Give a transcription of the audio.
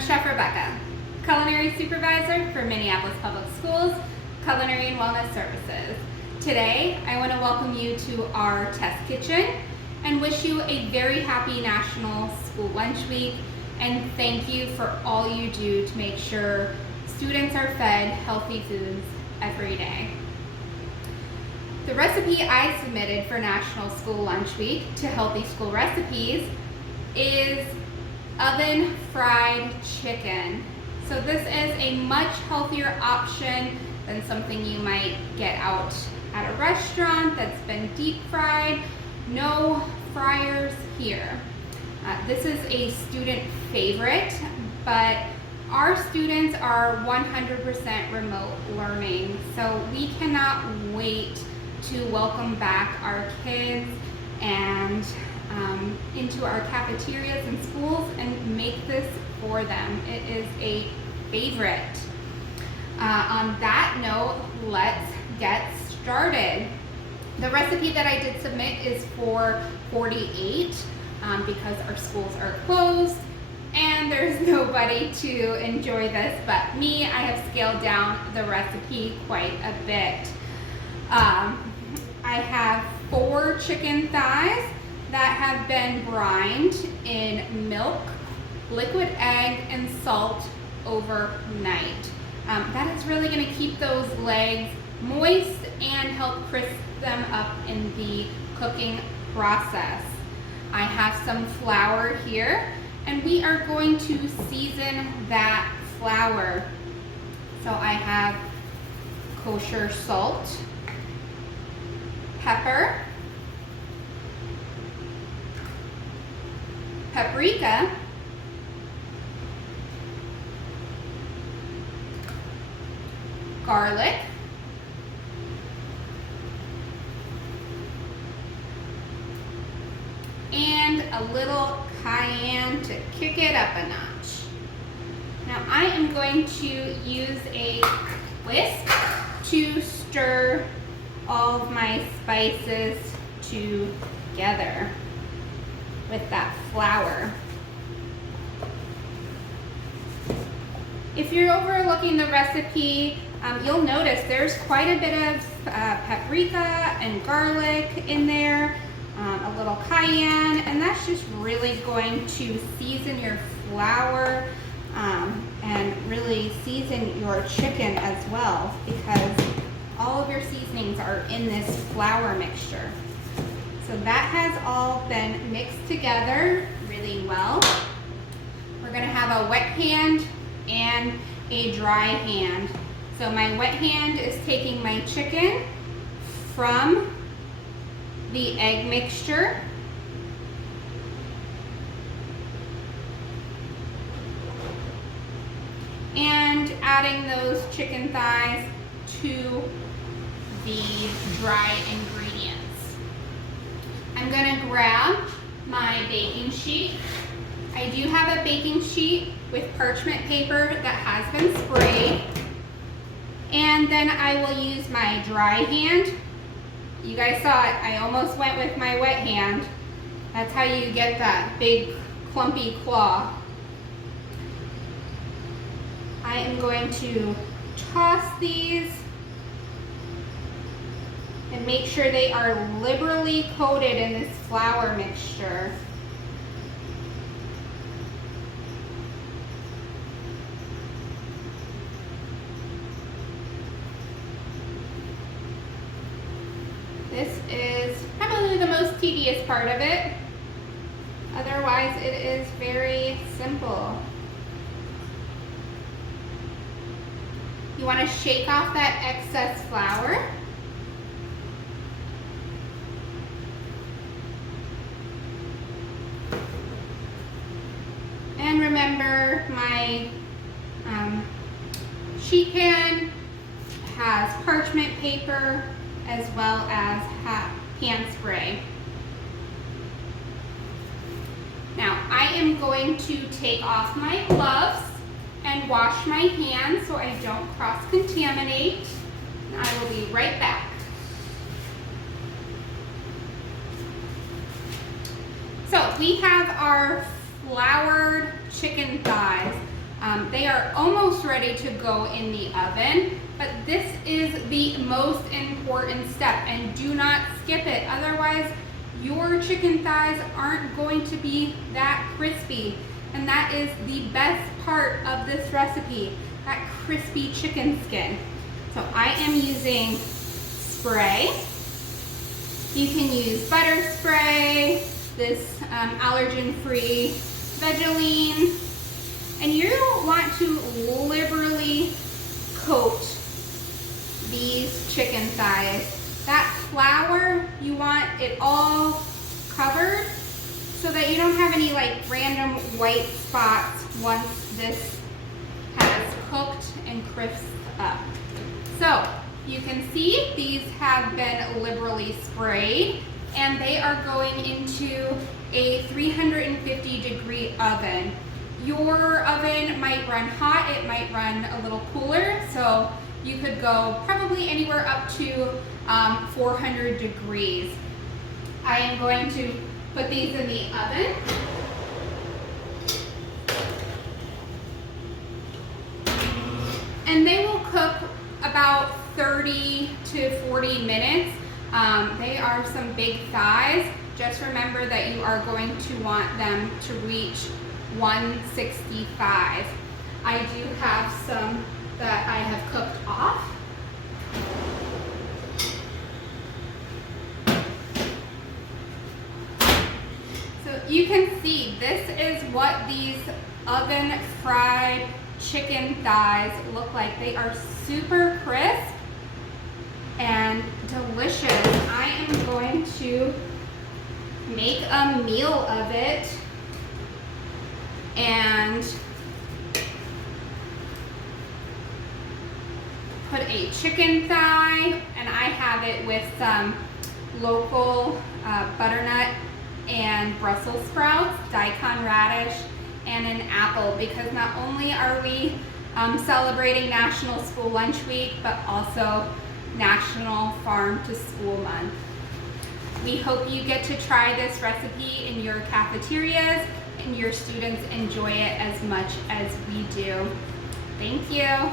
I'm Chef Rebecca, Culinary Supervisor for Minneapolis Public Schools, Culinary and Wellness Services. Today, I want to welcome you to our test kitchen and wish you a very happy National School Lunch Week, and thank you for all you do to make sure students are fed healthy foods every day. The recipe I submitted for National School Lunch Week to Healthy School Recipes is oven fried chicken. So this is a much healthier option than something you might get out at a restaurant that's been deep fried. No fryers here. This is a student favorite, but our students are 100% remote learning, so we cannot wait to welcome back our kids and into our cafeterias and schools and make this for them. It is a favorite. On that note, let's get started. The recipe that I did submit is for 48 because our schools are closed and there's nobody to enjoy this but me. I have scaled down the recipe quite a bit. I have 4 chicken thighs that have been brined in milk, liquid egg, and salt overnight. That is really going to keep those legs moist and help crisp them up in the cooking process. I have some flour here, and we are going to season that flour. So I have kosher salt, pepper, paprika, garlic, and a little cayenne to kick it up a notch. Now I am going to use a whisk to stir all of my spices together with that flour. If you're overlooking the recipe, you'll notice there's quite a bit of paprika and garlic in there, a little cayenne, and that's just really going to season your flour and really season your chicken as well, because all of your seasonings are in this flour mixture. So that has all been mixed together really well. We're gonna have a wet hand and a dry hand. So my wet hand is taking my chicken from the egg mixture and adding those chicken thighs to the dry ingredients. I'm gonna grab my baking sheet. I do have a baking sheet with parchment paper that has been sprayed. And then I will use my dry hand. You guys saw it, I almost went with my wet hand. That's how you get that big clumpy claw. I am going to toss these and make sure they are liberally coated in this flour mixture. This is probably the most tedious part of it. Otherwise, it is very simple. You want to shake off that excess flour. And remember, my sheet pan has parchment paper as well as pan spray. Now I am going to take off my gloves and wash my hands so I don't cross-contaminate. I will be right back. So we have our floured chicken thighs. They are almost ready to go in the oven, but this is the most important step, and do not skip it. Otherwise, your chicken thighs aren't going to be that crispy. And that is the best part of this recipe, that crispy chicken skin. So I am using spray. You can use butter spray, this allergen-free Vegeline, and you want to liberally coat these chicken thighs. That flour, you want it all covered so that you don't have any like random white spots once this has cooked and crisped up. So you can see these have been liberally sprayed, and they are going into a 350-degree oven. Your oven might run hot, it might run a little cooler, so you could go probably anywhere up to 400 degrees. I am going to put these in the oven. And they will cook about 30 to 40 minutes. They are some big thighs. Just remember that you are going to want them to reach 165. I do have some that I have cooked off. So you can see this is what these oven fried chicken thighs look like. They are super crisp and delicious. I am going to make a meal of it and put a chicken thigh, and I have it with some local butternut and Brussels sprouts, daikon radish, and an apple, because not only are we celebrating National School Lunch Week, but also National Farm to School Month. We hope you get to try this recipe in your cafeterias and your students enjoy it as much as we do. Thank you.